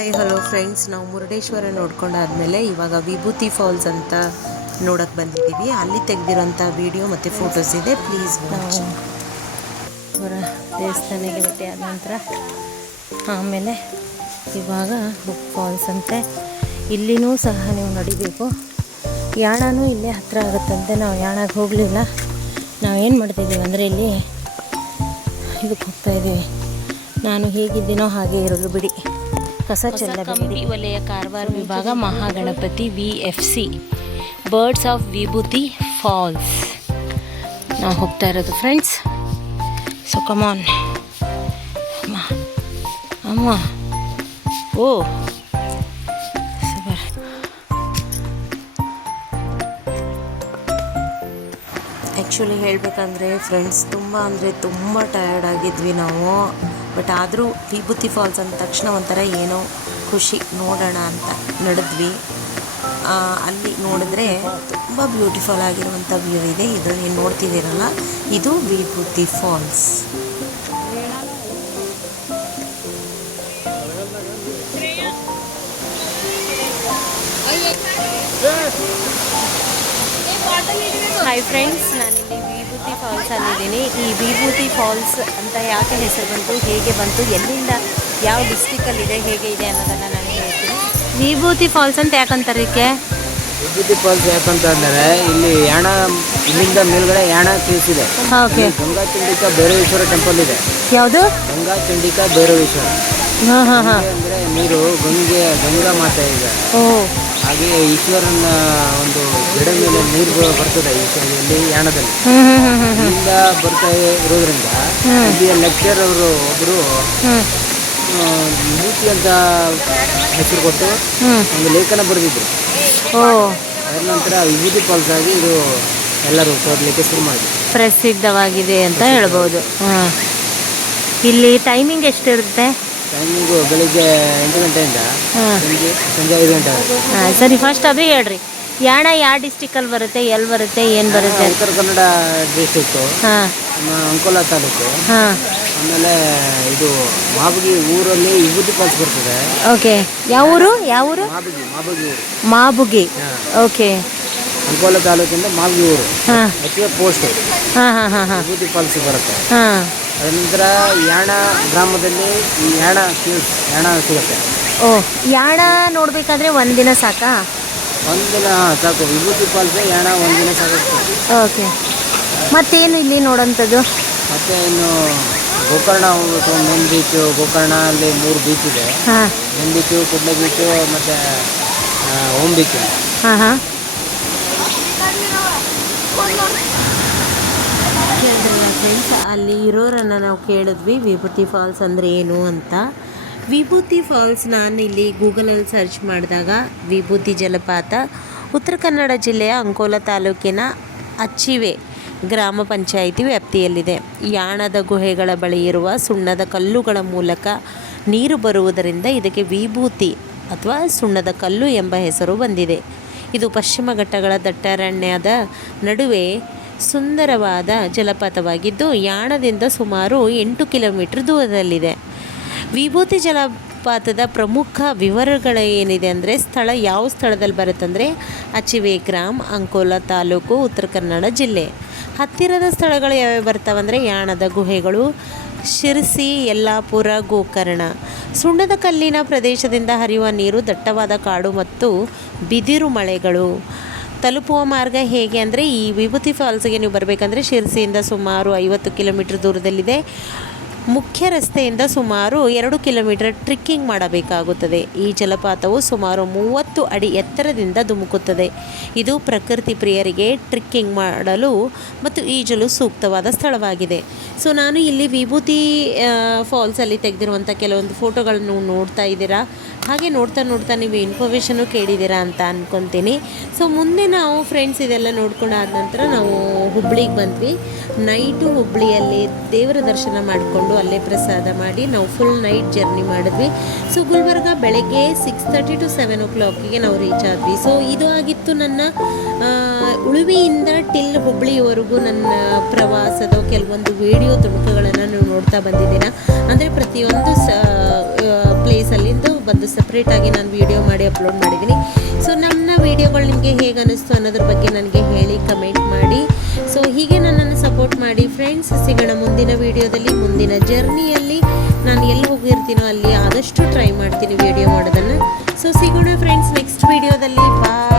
Hi hello friends, ನಾವು ಮುರುಡೇಶ್ವರ ನೋಡ್ಕೊಂಡಾದ್ಮೇಲೆ ಇವಾಗ ವಿಭೂತಿ ಫಾಲ್ಸ್ ಅಂತ ನೋಡಕ್ಕೆ ಬಂದಿದ್ದೀವಿ. ಅಲ್ಲಿ ತೆಗೆದಿರೋಂಥ ವಿಡಿಯೋ ಮತ್ತು ಫೋಟೋಸ್ ಇದೆ, ಪ್ಲೀಸ್ ವಾಚ್. ದೇವಸ್ಥಾನಕ್ಕೆ ಭೇಟಿ ಆದ ನಂತರ ಆಮೇಲೆ ಇವಾಗ ಬುಕ್ ಫಾಲ್ಸ್ ಅಂತೆ. ಇಲ್ಲಿನೂ ಸಹ ನೀವು ನಡಿಬೇಕು. ಯಾಣನೂ ಇಲ್ಲೇ ಹತ್ತಿರ ಆಗುತ್ತಂತೆ. ನಾವು ಯಾಣಕ್ಕೆ ಹೋಗಲಿಲ್ಲ. ನಾವು ಏನು ಮಾಡ್ತಿದ್ದೀವಿ ಅಂದರೆ ಇಲ್ಲಿ ಇದಕ್ಕೆ ಹೋಗ್ತಾಯಿದ್ದೀವಿ. ನಾನು ಹೇಗಿದ್ದೀನೋ ಹಾಗೆ ಇರಲು ಬಿಡಿ. ಕಸ ಕಂಬಿ ವಲಯ ಕಾರವಾರ ವಿಭಾಗ ಮಹಾಗಣಪತಿ VFC ಬರ್ಡ್ಸ್ ಆಫ್ ವಿಭೂತಿ ಫಾಲ್ಸ್ ನಾವು ಹೋಗ್ತಾ ಇರೋದು ಫ್ರೆಂಡ್ಸ್. ಸೊ ಕಮಾನ್ ಅಮ್ಮ ಓ ಸೂಪರ್. ಆ್ಯಕ್ಚುಲಿ ಹೇಳಬೇಕಂದ್ರೆ ಫ್ರೆಂಡ್ಸ್, ತುಂಬ ಟಯರ್ಡ್ ಆಗಿದ್ವಿ ನಾವು. ಬಟ್ ಆದರೂ ವಿಭೂತಿ ಫಾಲ್ಸ್ ಅಂದ ತಕ್ಷಣ ಒಂಥರ ಏನೋ ಖುಷಿ, ನೋಡೋಣ ಅಂತ ನಡೆದ್ವಿ. ಅಲ್ಲಿ ನೋಡಿದ್ರೆ ತುಂಬ ಬ್ಯೂಟಿಫುಲ್ ಆಗಿರುವಂಥ ವ್ಯೂ ಇದೆ. ಇದು ನೀವು ನೋಡ್ತಿದ್ದೀರಲ್ಲ, ಇದು ವಿಭೂತಿ ಫಾಲ್ಸ್. ಹಾಯ್ ಫ್ರೆಂಡ್ಸ್, ನಾನಿಲ್ಲಿ ವಿಭೂತಿ ಫಾಲ್ಸ್ ಅಲ್ಲಿದ್ದೀನಿ. ಈ ವಿಭೂತಿ ಫಾಲ್ಸ್ ಅಂತ ಯಾಕೆ ಹೆಸರು ಬಂತು, ಹೇಗೆ ಬಂತು, ಎಲ್ಲಿಂದ ಯಾವ ಡಿಸ್ಟಿಕಲ್ಲಿದೆ, ಹೇಗೆ ಇದೆ ಅನ್ನೋದನ್ನು ನಾನು ಹೇಳ್ತೀನಿ. ವಿಭೂತಿ ಫಾಲ್ಸ್ ಅಂತ ಯಾಕಂತಾರೆ ಇದಕ್ಕೆ? ವಿಭೂತಿ ಫಾಲ್ಸ್ ಯಾಕಂತಂದರೆ ಇಲ್ಲಿ ಯಾಣ, ಇಲ್ಲಿಂದ ಮೇಲ್ಗಡೆ ಯಾಣ ತಿಳಿಸಿದೆ. ಓಕೆ. ಗಂಗಾ ಚಂಡಿಕಾ ಭೈರವೇಶ್ವರ ಟೆಂಪಲ್ ಇದೆ. ಯಾವುದು? ಗಂಗಾ ಚಂಡಿಕಾ ಭೈರವೇಶ್ವರ. ಹಾಂ ಹಾಂ ಹಾಂ. ಅಂದರೆ ನೀರು ಗಂಗಾ ಮಾತೆ ಇದೆ. ಓ. ಹಾಗೆ ಈಶ್ವರನ ಒಂದು ಗಿಡ ಮೇಲೆ ನೀರು ಬರ್ತದೆ ಇಲ್ಲಿ ಯಾಣದಲ್ಲಿ. ಇಲ್ಲಿಂದ ಬರ್ತಾ ಇರೋದ್ರಿಂದ ಇಲ್ಲಿಯ ಲೆಕ್ಚರ್ ಅವರು ಒಬ್ಬರು ವಿಭೂತಿ ಅಂತ ಹೆಸರು ಕೊಟ್ಟು ಒಂದು ಲೇಖನ ಬರೆದಿದ್ರು. ಅದರ ನಂತರ ವಿಭೂತಿ ಫಾಲ್ಸ್ ಆಗಿ ಇದು ಎಲ್ಲರೂ ತೋರ್ಲಿಕ್ಕೆ ಶುರು ಮಾಡಿದ್ರು. ಪ್ರಸಿದ್ಧವಾಗಿದೆ ಅಂತ ಹೇಳ್ಬೋದು. ಇಲ್ಲಿ ಟೈಮಿಂಗ್ ಎಷ್ಟಿರುತ್ತೆ? ಟೈಮಿಂಗು ಬೆಳಿಗ್ಗೆ 8 ಗಂಟೆಯಿಂದ ಸಂಜೆ 5 ಗಂಟೆ. ಸರಿ, ಫಸ್ಟ್ ಅದೇ ಹೇಳ್ರಿ. ಯಾಣ ಯಾವ ಡಿಸ್ಟಿಕಲ್ಲಿ ಬರುತ್ತೆ, ಎಲ್ಲಿ ಬರುತ್ತೆ, ಏನು ಬರುತ್ತೆ? ಉತ್ತರ ಕನ್ನಡ ಡಿಸ್ಟ್ರಿಕ್ಟು, ಅಂಕೋಲಾ ತಾಲೂಕು. ಆಮೇಲೆ ಇದು ಮಾಬಗಿ ಊರಲ್ಲಿ ವಿಭೂತಿ ಫಾಲ್ಸ್ ಬರ್ತದೆ. ಓಕೆ. ಯಾವ ಊರು? ಯಾವ ಊರು? ಮಾಬಗಿ ಊರು. ಮಾಬುಗಿ. ಓಕೆ. ಅಂಕೋಲಾ ತಾಲೂಕಿಂದ ಮಾಬಗಿ ಊರು. ಹೆಚ್ಚಿಗೆ ಪೋಸ್ಟ್ ವಿಭೂತಿ ಫಾಲ್ಸ್ ಬರುತ್ತೆ. ಅದ ನಂತರ ಯಾಣ ಗ್ರಾಮದಲ್ಲಿ ಯಾಣ ಸಿಗುತ್ತೆ. ಓ, ಯಾಣ ನೋಡ್ಬೇಕಾದ್ರೆ ಒಂದಿನ ಸಾಕಾ? ಒಂದಿನ ಸಾಕು. ವಿಭೂತಿ ಫಾಲ್ಸ್ ಯಾಣ ಒಂದಿನ ಸಾಕು. ಓಕೆ. ಮತ್ತೇನು ಇಲ್ಲಿ ನೋಡೋಂಥದ್ದು? ಮತ್ತೆ ಇನ್ನು ಗೋಕರ್ಣ ಹೋಗ್ಬೇಕು. ಮೇನ್ ಬೀಚು ಗೋಕರ್ಣ ಅಲ್ಲಿ 3 ಬೀಚ್ ಇದೆ. ಮೇನ್ ಬೀಚು, ಕುಡ್ಲೆ ಬೀಚು, ಮತ್ತು ಹೋಮ್ ಬೀಚು. ಕೇಳಿದ್ರಲ್ಲ ಫ್ರೆಂಡ್ಸ್, ಅಲ್ಲಿ ಇರೋರನ್ನು ನಾವು ಕೇಳಿದ್ವಿ ವಿಭೂತಿ ಫಾಲ್ಸ್ ಅಂದರೆ ಏನು ಅಂತ. ವಿಭೂತಿ ಫಾಲ್ಸ್ ನಾನು ಇಲ್ಲಿ ಗೂಗಲಲ್ಲಿ ಸರ್ಚ್ ಮಾಡಿದಾಗ ವಿಭೂತಿ ಜಲಪಾತ ಉತ್ತರ ಕನ್ನಡ ಜಿಲ್ಲೆಯ ಅಂಕೋಲಾ ತಾಲೂಕಿನ ಅಚ್ಚಿವೆ ಗ್ರಾಮ ಪಂಚಾಯಿತಿ ವ್ಯಾಪ್ತಿಯಲ್ಲಿದೆ. ಯಾಣದ ಗುಹೆಗಳ ಬಳಿ ಇರುವ ಸುಣ್ಣದ ಕಲ್ಲುಗಳ ಮೂಲಕ ನೀರು ಬರುವುದರಿಂದ ಇದಕ್ಕೆ ವಿಭೂತಿ ಅಥವಾ ಸುಣ್ಣದ ಕಲ್ಲು ಎಂಬ ಹೆಸರು ಬಂದಿದೆ. ಇದು ಪಶ್ಚಿಮ ಘಟ್ಟಗಳ ದಟ್ಟಾರಣ್ಯದ ನಡುವೆ ಸುಂದರವಾದ ಜಲಪಾತವಾಗಿದ್ದು ಯಾಣದಿಂದ ಸುಮಾರು 8 ಕಿಲೋಮೀಟರ್ ದೂರದಲ್ಲಿದೆ. ವಿಭೂತಿ ಜಲಪಾತದ ಪ್ರಮುಖ ವಿವರಗಳು ಏನಿದೆ ಅಂದರೆ, ಯಾವ ಸ್ಥಳದಲ್ಲಿ ಬರುತ್ತಂದರೆ ಅಚಿವೆ ಗ್ರಾಮ, ಅಂಕೋಲಾ ತಾಲೂಕು, ಉತ್ತರ ಕನ್ನಡ ಜಿಲ್ಲೆ. ಹತ್ತಿರದ ಸ್ಥಳಗಳು ಯಾವ್ಯಾವ ಬರ್ತಾವಂದರೆ ಯಾಣದ ಗುಹೆಗಳು, ಶಿರಸಿ, ಯಲ್ಲಾಪುರ, ಗೋಕರ್ಣ. ಸುಣ್ಣದ ಕಲ್ಲಿನ ಪ್ರದೇಶದಿಂದ ಹರಿಯುವ ನೀರು, ದಟ್ಟವಾದ ಕಾಡು ಮತ್ತು ಬಿದಿರು ಮಳೆಗಳು. ತಲುಪುವ ಮಾರ್ಗ ಹೇಗೆ ಅಂದರೆ, ಈ ವಿಭೂತಿ ಫಾಲ್ಸ್ಗೆ ನೀವು ಬರಬೇಕಂದ್ರೆ ಶಿರಸಿಯಿಂದ ಸುಮಾರು 50 ಕಿಲೋಮೀಟರ್ ದೂರದಲ್ಲಿದೆ. ಮುಖ್ಯ ರಸ್ತೆಯಿಂದ ಸುಮಾರು 2 ಕಿಲೋಮೀಟರ್ ಟ್ರೆಕ್ಕಿಂಗ್ ಮಾಡಬೇಕಾಗುತ್ತದೆ. ಈ ಜಲಪಾತವು ಸುಮಾರು 30 ಅಡಿ ಎತ್ತರದಿಂದ ಧುಮುಕುತ್ತದೆ. ಇದು ಪ್ರಕೃತಿ ಪ್ರಿಯರಿಗೆ ಟ್ರೆಕ್ಕಿಂಗ್ ಮಾಡಲು ಮತ್ತು ಈಜಲು ಸೂಕ್ತವಾದ ಸ್ಥಳವಾಗಿದೆ. ಸೊ ನಾನು ಇಲ್ಲಿ ವಿಭೂತಿ ಫಾಲ್ಸಲ್ಲಿ ತೆಗೆದಿರುವಂಥ ಕೆಲವೊಂದು ಫೋಟೋಗಳನ್ನು ನೋಡ್ತಾ ಇದ್ದೀರಾ. ಹಾಗೆ ನೋಡ್ತಾ ನೀವು ಇನ್ಫಾರ್ಮೇಷನ್ನು ಕೇಳಿದ್ದೀರಾ ಅಂತ ಅಂದ್ಕೊತೀನಿ. ಸೊ ಮುಂದೆ ನಾವು ಫ್ರೆಂಡ್ಸ್ ಇದೆಲ್ಲ ನೋಡ್ಕೊಂಡಾದ ನಂತರ ನಾವು ಹುಬ್ಳಿಗೆ ಬಂದ್ವಿ. ನೈಟು ಹುಬ್ಳಿಯಲ್ಲಿ ದೇವರ ದರ್ಶನ ಮಾಡಿಕೊಂಡು ಅಲ್ಲೇ ಪ್ರಸಾದ ಮಾಡಿ ನಾವು ಫುಲ್ ನೈಟ್ ಜರ್ನಿ ಮಾಡಿದ್ವಿ. ಸೊ ಗುಲ್ಬರ್ಗ ಬೆಳಗ್ಗೆ 6:30 to 7 o'clock ನಾವು ರೀಚ್ ಆದ್ವಿ. ಸೊ ಇದು ಆಗಿತ್ತು ನನ್ನ ಉಳುವಿಯಿಂದ ಟಿಲ್ ಹುಬ್ಳಿಯವರೆಗೂ ನನ್ನ ಪ್ರವಾಸದ ಕೆಲವೊಂದು ವಿಡಿಯೋ ತುಣುಕುಗಳನ್ನು ನೀವು ನೋಡ್ತಾ ಬಂದಿದ್ದೀರಾ. ಅಂದರೆ ಪ್ರತಿಯೊಂದು ಪ್ಲೇಸಲ್ಲಿಂದು ಅದಕ್ಕೊಂದು ಸಪ್ರೇಟಾಗಿ ನಾನು ವೀಡಿಯೋ ಮಾಡಿ ಅಪ್ಲೋಡ್ ಮಾಡಿದ್ದೀನಿ. ಸೊ ನನ್ನ ವೀಡಿಯೋಗಳು ನಿಮಗೆ ಹೇಗೆ ಅನ್ನಿಸ್ತು ಅನ್ನೋದ್ರ ಬಗ್ಗೆ ನನಗೆ ಹೇಳಿ ಕಮೆಂಟ್ ಮಾಡಿ. ಸೊ ಹೀಗೆ ನನ್ನನ್ನು ಸಪೋರ್ಟ್ ಮಾಡಿ ಫ್ರೆಂಡ್ಸ್. ಸಿಗೋಣ ಮುಂದಿನ ವೀಡಿಯೋದಲ್ಲಿ, ಮುಂದಿನ ಜರ್ನಿಯಲ್ಲಿ. ನಾನು ಎಲ್ಲಿ ಹೋಗಿರ್ತೀನೋ ಅಲ್ಲಿ ಆದಷ್ಟು ಟ್ರೈ ಮಾಡ್ತೀನಿ ವೀಡಿಯೋ ಮಾಡೋದನ್ನು. ಸೊ ಸಿಗೋಣ ಫ್ರೆಂಡ್ಸ್ ನೆಕ್ಸ್ಟ್ ವೀಡಿಯೋದಲ್ಲಿ. ಬಾಯ್.